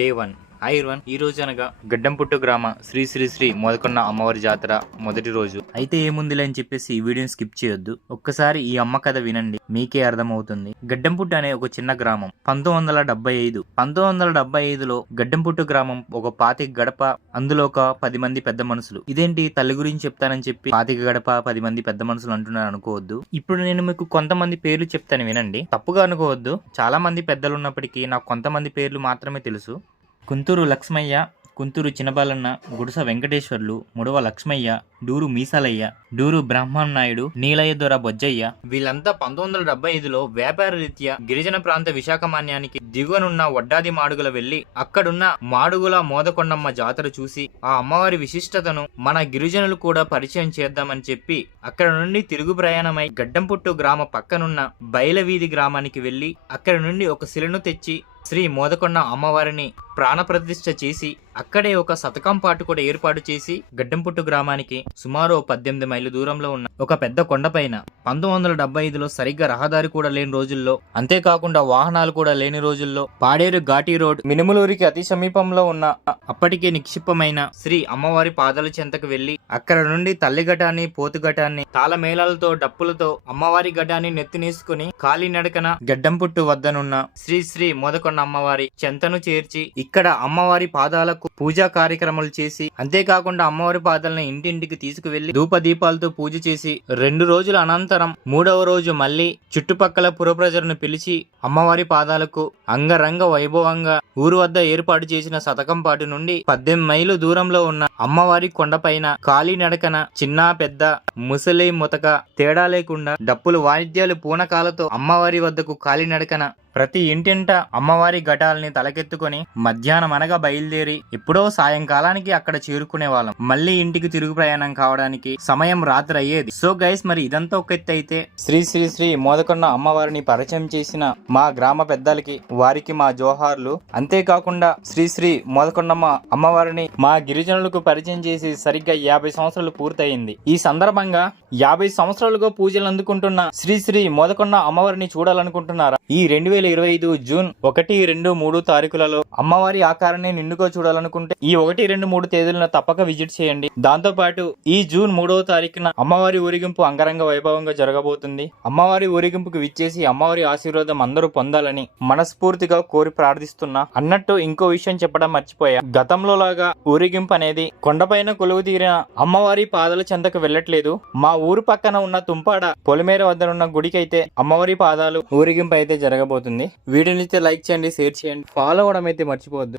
day 1 ఐర్వన్ ఈ రోజు అనగా గడ్డంపుట్టు గ్రామ శ్రీ శ్రీ శ్రీ మొదకొన్న అమ్మవారి జాతర మొదటి రోజు. అయితే ఏముందిలే అని చెప్పేసి ఈ వీడియోని స్కిప్ చేయొద్దు. ఒక్కసారి ఈ అమ్మ కథ వినండి. మీకే అర్థమవుతుంది. గడ్డంపుట్టు అనే ఒక చిన్న గ్రామం. పంతొమ్మిది వందల డెబ్బై ఐదు. పంతొమ్మిది వందల డెబ్బై ఐదులో గడ్డంపుట్టు గ్రామం ఒక పాతిక గడప అందులో ఒక పది మంది పెద్ద మనుషులు. ఇదేంటి? తల్లి గురించి చెప్తానని చెప్పి పాతిక గడప పది మంది పెద్ద మనుషులు అంటున్నారు అనుకోవద్దు. ఇప్పుడు నేను మీకు కొంతమంది పేర్లు చెప్తాను వినండి. తప్పుగా అనుకోవద్దు. చాలా మంది పెద్దలు ఉన్నప్పటికీ నాకు కొంతమంది పేర్లు మాత్రమే తెలుసు. కుంతూరు లక్ష్మయ్య కుంతూరు చినబాలన్న గుడిస వెంకటేశ్వర్లు ముడవ లక్ష్మయ్య డూరు మీసాలయ్య డూరు బ్రహ్మం నాయుడు నీలయ్య దొర బొజ్జయ్య. వీళ్ళంతా పంతొమ్మిది వందల డెబ్బై ఐదులో వ్యాపార రీత్యా గిరిజన ప్రాంత విశాఖమాన్యానికి దిగువనున్న వడ్డాది మాడుగుల వెళ్ళి అక్కడున్న మాడుగుల మోదకొండమ్మ జాతర చూసి ఆ అమ్మవారి విశిష్టతను మన గిరిజనులు కూడా పరిచయం చేద్దామని చెప్పి అక్కడ నుండి తిరుగు ప్రయాణమై గడ్డంపుట్టు గ్రామ పక్కనున్న బయలవీధి గ్రామానికి వెళ్ళి అక్కడ నుండి ఒక శిలను తెచ్చి శ్రీ మోదకొండ అమ్మవారిని ప్రాణప్రతిష్ఠ చేసి అక్కడే ఒక శతకం పాటు కూడా ఏర్పాటు చేసి గడ్డంపుట్టు గ్రామానికి సుమారు ఓ పద్దెనిమిది మైళ్ళ దూరంలో ఉన్న ఒక పెద్ద కొండపైన పంతొమ్మిది వందల డెబ్బై ఐదులో సరిగ్గా రహదారి కూడా లేని రోజుల్లో అంతేకాకుండా వాహనాలు కూడా లేని రోజుల్లో పాడేరు ఘాటీ రోడ్ మినుములూరికి అతి సమీపంలో ఉన్న అప్పటికే నిక్షిప్తమైన శ్రీ అమ్మవారి పాదాల చెంతకు వెళ్ళి అక్కడ నుండి తల్లి ఘటాన్ని పోతు ఘటాన్ని తాళమేళాలతో డప్పులతో అమ్మవారి ఘటాన్ని నెత్తినేసుకుని కాలినడకన గడ్డంపుట్టు వద్దనున్న శ్రీ శ్రీ మోదకొండ అమ్మవారి చెంతను చేర్చి ఇక్కడ అమ్మవారి పాదాలకు పూజా కార్యక్రమాలు చేసి అంతేకాకుండా అమ్మవారి పాదాలను ఇంటింటికి తీసుకువెళ్ళి ధూప దీపాలతో పూజ చేసి రెండు రోజుల అనంతరం మూడవ రోజు మళ్ళీ చుట్టుపక్కల పురప్రజలను పిలిచి అమ్మవారి పాదాలకు అంగరంగ వైభవంగా ఊరు వద్ద ఏర్పాటు చేసిన శతకం పాటు నుండి పద్దెనిమిది మైలు దూరంలో ఉన్న అమ్మవారి కొండపైన కాలినడకన చిన్న పెద్ద ముసలి ముతక తేడా లేకుండా డప్పులు వాయిద్యాలు పూనకాలతో అమ్మవారి వద్దకు కాలినడకన ప్రతి ఇంటింట అమ్మవారి ఘటాలని తలకెత్తుకొని మధ్యాహ్నం అనగా బయలుదేరి ఎప్పుడో సాయంకాలానికి అక్కడ చేరుకునే వాళ్ళం మళ్ళీ ఇంటికి తిరుగు ప్రయాణం కావడానికి సమయం రాత్రి అయ్యేది. సో గైస్ మరి ఇదంతా ఒక ఎత్తు అయితే శ్రీ శ్రీ శ్రీ మోదకొండ అమ్మవారిని పరిచయం చేసిన మా గ్రామ పెద్దలకి వారికి మా జోహార్లు అంతేకాకుండా శ్రీ శ్రీ మోదకొండమ్మ అమ్మవారిని మా గిరిజనులకు పరిచయం చేసి సరిగ్గా యాభై సంవత్సరాలు పూర్తయింది. ఈ సందర్భంగా యాభై సంవత్సరాలుగా పూజలు అందుకుంటున్న శ్రీ శ్రీ మోదకొండ అమ్మవారిని చూడాలనుకుంటున్నారా? ఈ రెండు వేల ఇరవై ఐదు జూన్ ఒకటి రెండు మూడు తారీఖులలో అమ్మవారి ఆకారాన్ని నిండుగా చూడాలనుకుంటే ఈ ఒకటి రెండు మూడు తేదీలను తప్పక విజిట్ చేయండి. దాంతో పాటు ఈ జూన్ మూడవ తారీఖున అమ్మవారి ఊరేగింపు అంగరంగ వైభవంగా జరగబోతుంది. అమ్మవారి ఊరేగింపుకు విచ్చేసి అమ్మవారి ఆశీర్వాదం అందరూ పొందాలని మనస్ఫూర్తిగా కోరి ప్రార్థిస్తున్నా. అన్నట్టు ఇంకో విషయం చెప్పడం మర్చిపోయా. గతంలో లాగా ఊరేగింపు అనేది కొండపైన కొలువు తీరిన అమ్మవారి పాదాల చెంతకు వెళ్ళట్లేదు. మా ఊరు పక్కన ఉన్న తుంపాడ పొలిమేర వద్ద ఉన్న గుడికైతే అమ్మవారి పాదాలు ఊరేగింపు అయితే జరగబోతుంది. వీడియోని అయితే లైక్ చేయండి షేర్ చేయండి. ఫాలో అవడం అయితే మర్చిపోవద్దు.